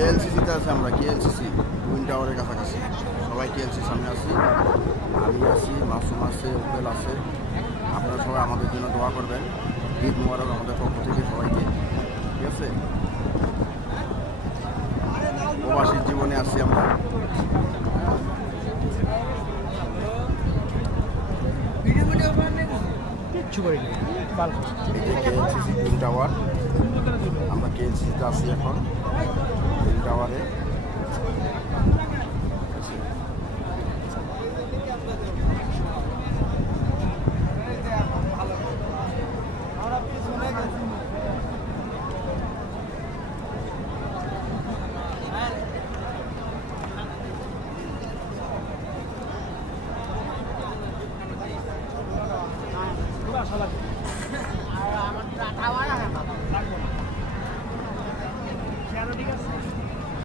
কেএলসিসিতে আছি আমরা, KLCC twin টাওয়ারের কাছাকাছি। সবাই কেএলসির সামনে আছি, আমি আছি, মাসুম আছে, উবেল আছে। আপনারা সবাই আমাদের জন্য দোয়া করবেন। ঈদ মোবারক আমাদের পক্ষ থেকে সবাইকে, ঠিক আছে? প্রবাসীর জীবনে আছি আমরা। কিচ্ছু করি না, ভালো। এই যে কেএলসিসি টুইন টাওয়ার, আমরা কেএলসিসিতে আছি এখন টুইন টাওয়ারে।